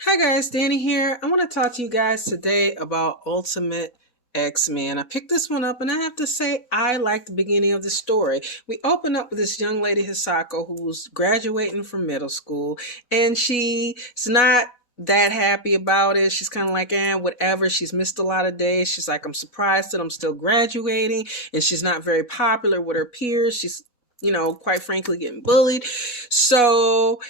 Hi guys, Danny here. I want to talk to you guys today about Ultimate X-Men. I picked this one up and I have to say I like the beginning of the story. We open up with this young lady Hisako who's graduating from middle school and she's not that happy about it. She's kind of like, whatever. She's missed a lot of days. She's like, I'm surprised that I'm still graduating, and she's not very popular with her peers. She's quite frankly, getting bullied. So,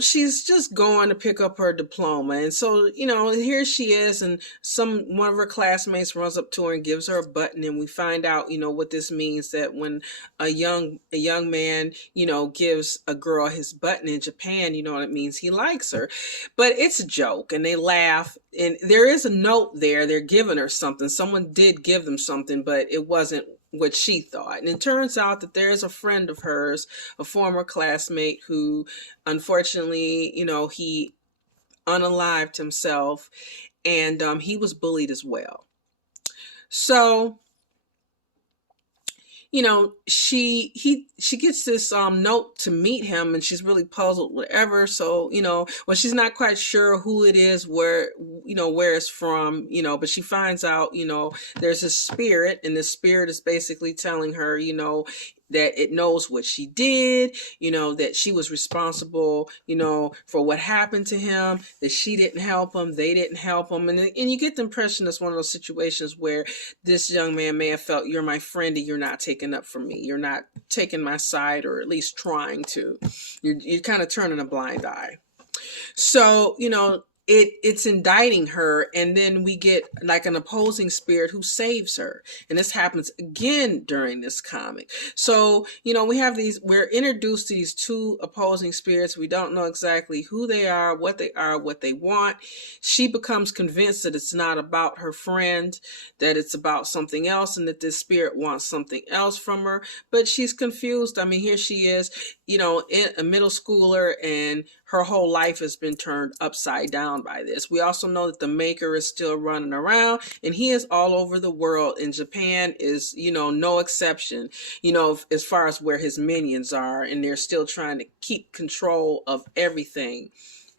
she's just going to pick up her diploma. And so, here she is, and one of her classmates runs up to her and gives her a button, and we find out, what this means, that when a young man, gives a girl his button in Japan, it means he likes her. But it's a joke, and they laugh. And there is a note there. They're giving her something. Someone did give them something, but it wasn't what she thought. And it turns out that there's a friend of hers, a former classmate, who unfortunately, he unalived himself, and he was bullied as well. So, she gets this note to meet him, and she's really puzzled, whatever. So, she's not quite sure who it is, where it's from, but she finds out, there's a spirit, and the spirit is basically telling her, that it knows what she did, that she was responsible, for what happened to him, that she didn't help him, they didn't help him. And you get the impression it's one of those situations where this young man may have felt, you're my friend and you're not taking up for me. You're not taking my side, or at least trying to. You're kind of turning a blind eye. So, it's indicting her, and then we get like an opposing spirit who saves her. And this happens again during this comic. So, we're introduced to these two opposing spirits. We don't know exactly who they are, what they want. She becomes convinced that it's not about her friend, that it's about something else, and that this spirit wants something else from her. But she's confused. I mean, here she is, a middle schooler, and her whole life has been turned upside down by this. We also know that the maker is still running around, and he is all over the world, and Japan is, no exception, as far as where his minions are, and they're still trying to keep control of everything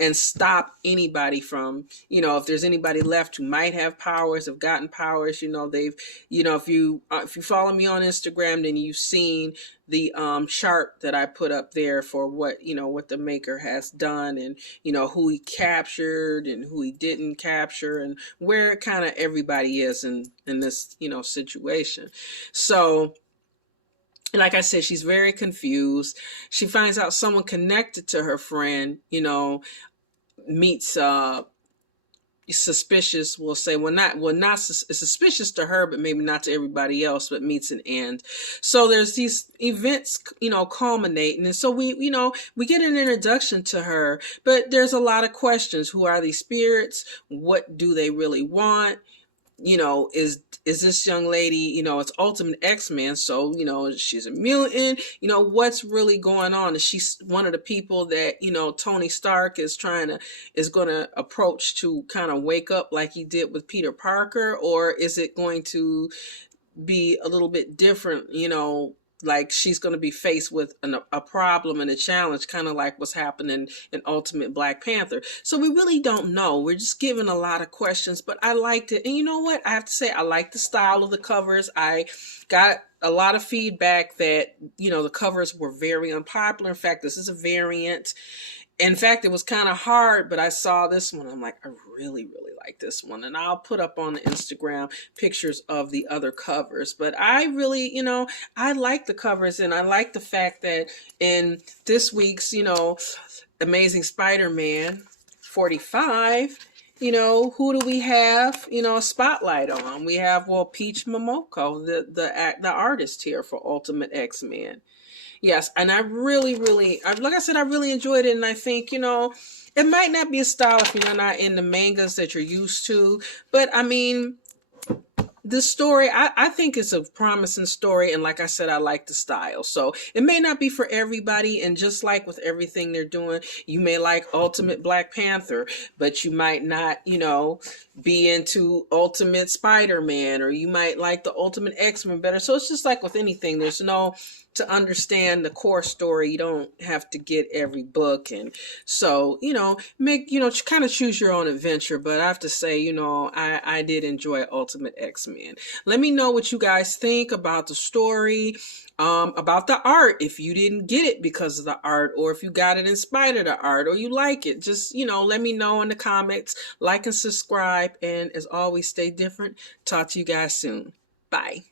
and stop anybody from, if there's anybody left who might have powers, have gotten powers, they've, if you follow me on Instagram, then you've seen the chart that I put up there for what the maker has done, and who he captured and who he didn't capture, and where kind of everybody is in this situation. So, like I said, she's very confused. She finds out someone connected to her friend, meets suspicious, we'll say, not suspicious to her, but maybe not to everybody else, but meets an end. So there's these events, culminating, and so we get an introduction to her, but there's a lot of questions. Who are these spirits? What do they really want? Is this young lady, it's Ultimate X-Men, so, she's a mutant, what's really going on? Is she one of the people that, Tony Stark is going to approach to kind of wake up like he did with Peter Parker? Or is it going to be a little bit different, like she's going to be faced with a problem and a challenge, kind of like what's happening in Ultimate Black Panther. So we really don't know. We're just given a lot of questions, but I liked it. And you know what? I have to say, I like the style of the covers. I got a lot of feedback that, the covers were very unpopular. In fact, this is a variant. In fact, it was kind of hard, but I saw this one. I'm like, I really, really like this one. And I'll put up on the Instagram pictures of the other covers. But I really, I like the covers, and I like the fact that in this week's, Amazing Spider-Man 45, who do we have, a spotlight on? We have, Peach Momoko, the artist here for Ultimate X-Men. Yes, and I really, really, like I said, I really enjoyed it, and I think, it might not be a style if you're not in the mangas that you're used to, but I mean, the story, I think it's a promising story, and like I said, I like the style. So it may not be for everybody, and just like with everything they're doing, you may like Ultimate Black Panther, but you might not, be into Ultimate Spider-Man, or you might like the Ultimate X-Men better. So it's just like with anything, there's no to understand the core story. You don't have to get every book. And so, make, kind of choose your own adventure. But I have to say, I did enjoy Ultimate X-Men. Let me know what you guys think about the story, about the art, if you didn't get it because of the art, or if you got it in spite of the art, or you like it. Just, let me know in the comments. Like and subscribe. And as always, stay different. Talk to you guys soon. Bye.